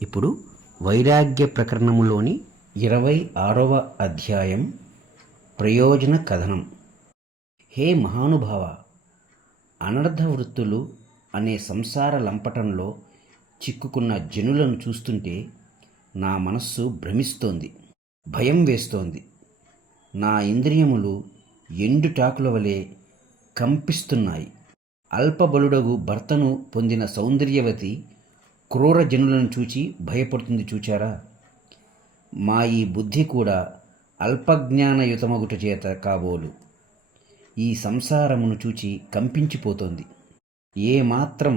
ఇప్పుడు వైరాగ్య ప్రకరణములోని 26వ అధ్యాయం ప్రయోజన కథనం. హే మహానుభావ, అనర్థ వృత్తులు అనే సంసార లంపటంలో చిక్కుకున్న జనులను చూస్తుంటే నా మనస్సు భ్రమిస్తోంది, భయం వేస్తోంది. నా ఇంద్రియములు ఎండుటాకుల వలె కంపిస్తున్నాయి. అల్పబలుడగు భర్తను పొందిన సౌందర్యవతి క్రూర జనులను చూచి భయపడుతుంది చూచారా? మా ఈ బుద్ధి కూడా అల్పజ్ఞానయుతమగుట చేత కాబోలు ఈ సంసారమును చూచి కంపించిపోతోంది. ఏమాత్రం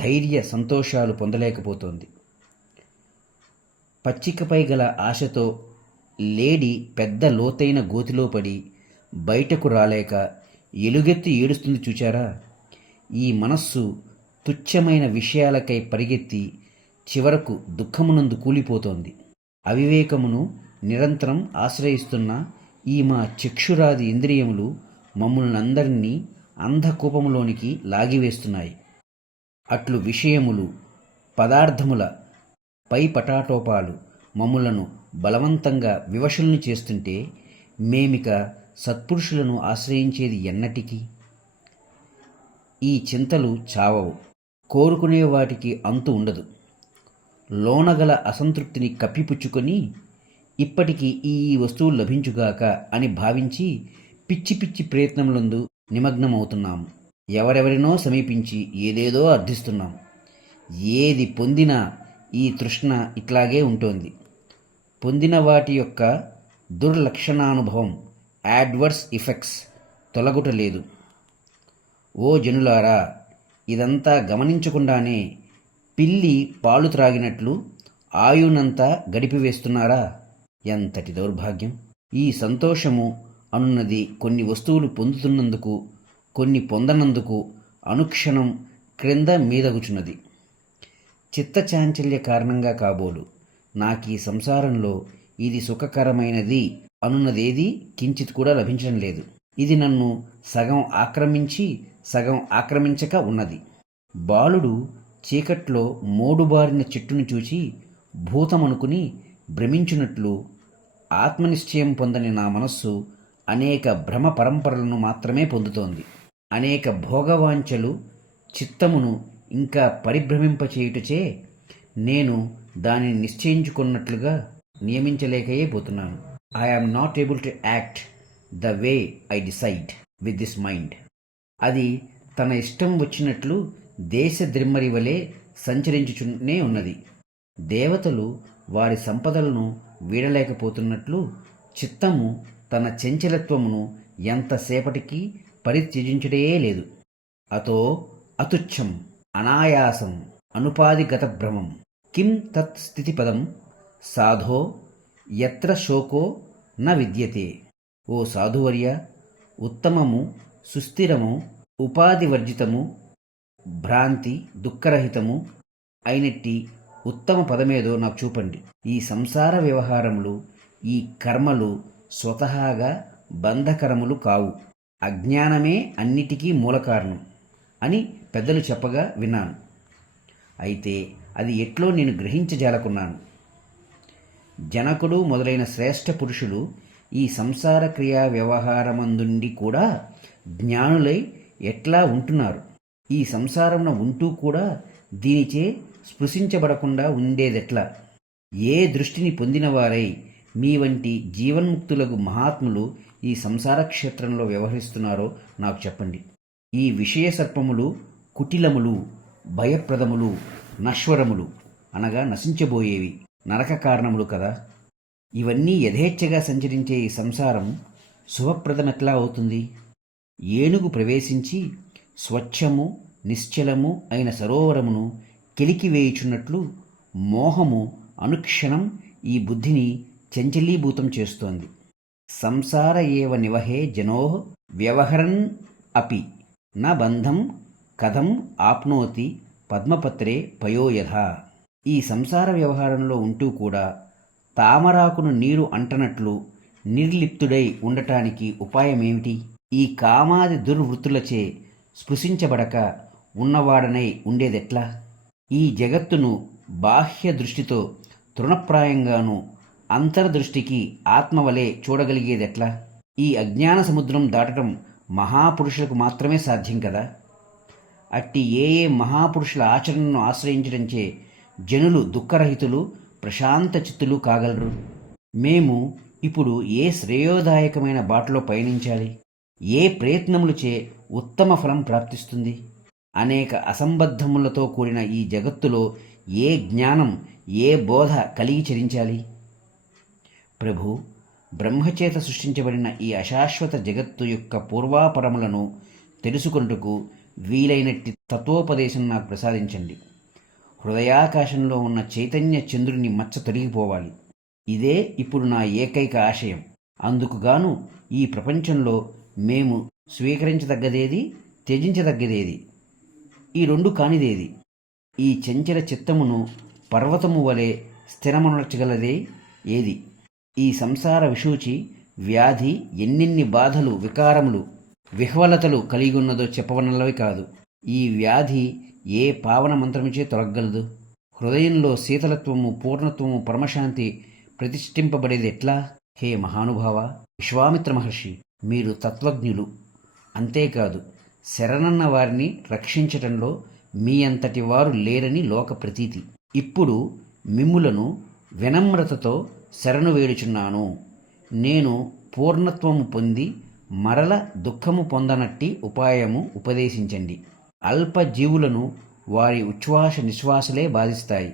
ధైర్య సంతోషాలు పొందలేకపోతోంది. పచ్చికపై గల ఆశతో లేడి పెద్ద లోతైన గోతిలో పడి బయటకు రాలేక ఎలుగెత్తి ఏడుస్తుంది చూచారా? ఈ మనస్సు తుచ్చమైన విషయాలకై పరిగెత్తి చివరకు దుఃఖమునందు కూలిపోతోంది. అవివేకమును నిరంతరం ఆశ్రయిస్తున్న ఈ మా చక్షురాది ఇంద్రియములు మమ్ములనందరినీ అంధకూపములోనికి లాగివేస్తున్నాయి. అట్లు విషయములు, పదార్థముల పై పటాటోపాలు మమ్ములను బలవంతంగా వివశుల్ని చేస్తుంటే మేమిక సత్పురుషులను ఆశ్రయించేది ఎన్నటికీ? ఈ చింతలు చావవు. కోరుకునే వాటికి అంతు ఉండదు. లోనగల అసంతృప్తిని కప్పిపుచ్చుకొని ఇప్పటికీ ఈ వస్తువులు లభించుగాక అని భావించి పిచ్చి పిచ్చి ప్రయత్నములందు నిమగ్నమవుతున్నాము. ఎవరెవరినో సమీపించి ఏదేదో అర్థిస్తున్నాం. ఏది పొందినా ఈ తృష్ణ ఇట్లాగే ఉంటోంది. పొందిన వాటి యొక్క దుర్లక్షణానుభవం, యాడ్వర్స్ ఇఫెక్ట్స్ తొలగుట లేదు. ఓ జనులారా, ఇదంతా గమనించకుండానే పిల్లి పాలు త్రాగినట్లు ఆయునంతా గడిపివేస్తున్నారా? ఎంతటి దౌర్భాగ్యం! ఈ సంతోషము అనున్నది కొన్ని వస్తువులు పొందుతున్నందుకు, కొన్ని పొందనందుకు అనుక్షణం క్రింద మీదగుచున్నది. చిత్తచాంచల్య కారణంగా కాబోలు నాకీ సంసారంలో ఇది సుఖకరమైనది అనున్నదేది కించిత్ కూడా లభించడం లేదు. ఇది నన్ను సగం ఆక్రమించి సగం ఆక్రమించక ఉన్నది. బాలుడు చీకట్లో మోడుబారిన చెట్టును చూచి భూతమనుకుని భ్రమించున్నట్లు ఆత్మనిశ్చయం పొందని నా మనస్సు అనేక భ్రమ పరంపరలను మాత్రమే పొందుతోంది. అనేక భోగవాంఛలు చిత్తమును ఇంకా పరిభ్రమింపచేయుటచే నేను దానిని నిశ్చయించుకున్నట్లుగా నియమించలేకయే పోతున్నాను. I am not able to act the way I decide with this mind. అది తన ఇష్టం వచ్చినట్లు దేశ ద్రిమ్మరి వలె సంచరించుచునే ఉన్నది. దేవతలు వారి సంపదలను వీడలేకపోతున్నట్లు చిత్తము తన చంచలత్వమును ఎంతసేపటికి పరిత్యజించుడే లేదు. అతో అతుచ్చం అనాయాసం అనుపాదిగత భ్రమం కిం తత్ స్థితిపదం సాధో యత్ర శోకో న విద్యతే. ఓ సాధువర్య, ఉత్తమము, సుస్థిరము, ఉపాధివర్జితము, భ్రాంతి దుఃఖరహితము అయినట్టి ఉత్తమ పదమేదో నాకు చూపండి. ఈ సంసార వ్యవహారములు, ఈ కర్మలు స్వతహాగా బంధకరములు కావు. అజ్ఞానమే అన్నిటికీ మూలకారణం అని పెద్దలు చెప్పగా విన్నాను. అయితే అది ఎట్లో నేను గ్రహించజాలకున్నాను. జనకుడు మొదలైన శ్రేష్ఠ పురుషులు ఈ సంసార క్రియా వ్యవహారమందుండి కూడా జ్ఞానులై ఎట్లా ఉంటున్నారు? ఈ సంసారమున ఉంటూ కూడా దీనిచే స్పృశించబడకుండా ఉండేదెట్లా? ఏ దృష్టిని పొందినవారై మీ వంటి జీవన్ముక్తులకు మహాత్ములు ఈ సంసార క్షేత్రంలో వ్యవహరిస్తున్నారో నాకు చెప్పండి. ఈ విషయ సర్పములు కుటిలములు, భయప్రదములు, నశ్వరములు అనగా నశించబోయేవి, నరక కారణములు కదా. ఇవన్నీ యథేచ్ఛగా సంచరించే ఈ సంసారం శుభప్రదమెట్లా అవుతుంది? ఏనుగు ప్రవేశించి స్వచ్ఛము నిశ్చలము అయిన సరోవరమును కెలికివేయుచున్నట్లు మోహము అనుక్షణం ఈ బుద్ధిని చంచలీభూతం చేస్తోంది. సంసార ఏవ నివహే జనో వ్యవహరన్ అపి న బంధం కథం ఆప్నోతి పద్మపత్రే పయోయథ. ఈ సంసార వ్యవహారంలో ఉంటూ కూడా తామరాకును నీరు అంటనట్లు నిర్లిప్తుడై ఉండటానికి ఉపాయమేమిటి? ఈ కామాది దుర్వృత్తులచే స్పృశించబడక ఉన్నవాడనై ఉండేదెట్లా? ఈ జగత్తును బాహ్య దృష్టితో తృణప్రాయంగాను అంతర్దృష్టికి ఆత్మవలే చూడగలిగేదెట్లా? ఈ అజ్ఞాన సముద్రం దాటడం మహాపురుషులకు మాత్రమే సాధ్యం కదా. అట్టి ఏ మహాపురుషుల ఆచరణను ఆశ్రయించడంచే జనులు దుఃఖరహితులు ప్రశాంత చిత్తులు కాగలరు? మేము ఇప్పుడు ఏ శ్రేయోదాయకమైన బాటలో పయనించాలి? ఏ ప్రయత్నములచే ఉత్తమ ఫలం ప్రాప్తిస్తుంది? అనేక అసంబద్ధములతో కూడిన ఈ జగత్తులో ఏ జ్ఞానం, ఏ బోధ కలిగి చరించాలి? ప్రభు, బ్రహ్మచేత సృష్టించబడిన ఈ అశాశ్వత జగత్తు యొక్క పూర్వాపరములను తెలుసుకొనుటకు వీలైనట్టి తత్వోపదేశం నాకు ప్రసాదించండి. హృదయాకాశంలో ఉన్న చైతన్య చంద్రుని మచ్చ తొలగిపోవాలి. ఇదే ఇప్పుడు నా ఏకైక ఆశయం. అందుకుగాను ఈ ప్రపంచంలో మేము స్వీకరించదగ్గదేది, త్యజించదగ్గదేది, ఈ రెండు కానిదేది? ఈ చంచల చిత్తమును పర్వతము వలె స్థిరమనర్చగలదే ఏది? ఈ సంసార విషూచి వ్యాధి ఎన్నెన్ని బాధలు, వికారములు, విహ్వలతలు కలిగియున్నదో చెప్పవనల్లవి కాదు. ఈ వ్యాధి ఏ పావన మంత్రముచే తొలగలదు? హృదయంలో శీతలత్వము, పూర్ణత్వము, పరమశాంతి ప్రతిష్ఠింపబడేది ఎట్లా? హే మహానుభావ, విశ్వామిత్ర మహర్షి, మీరు తత్వజ్ఞులు. అంతేకాదు, శరణన్న వారిని రక్షించటంలో మీ అంతటి వారు లేరని లోక ప్రతీతి. ఇప్పుడు మిమ్ములను వినమ్రతతో శరణు వేడుచున్నాను. నేను పూర్ణత్వము పొంది మరల దుఃఖము పొందనట్టి ఉపాయము ఉపదేశించండి. అల్ప జీవులను వారి ఉచ్ఛ్వాస నిశ్వాసలే బాధిస్తాయి.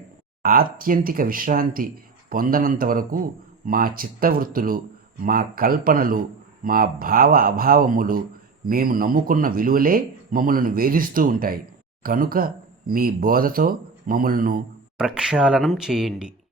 ఆత్యంతిక విశ్రాంతి పొందనంత వరకు మా చిత్తవృత్తులు, మా కల్పనలు, మా భావ అభావములు, మేము నమ్ముకున్న విలువలే మమ్మలను వేధిస్తూ ఉంటాయి. కనుక మీ బోధతో మమ్మలను ప్రక్షాళనం చేయండి.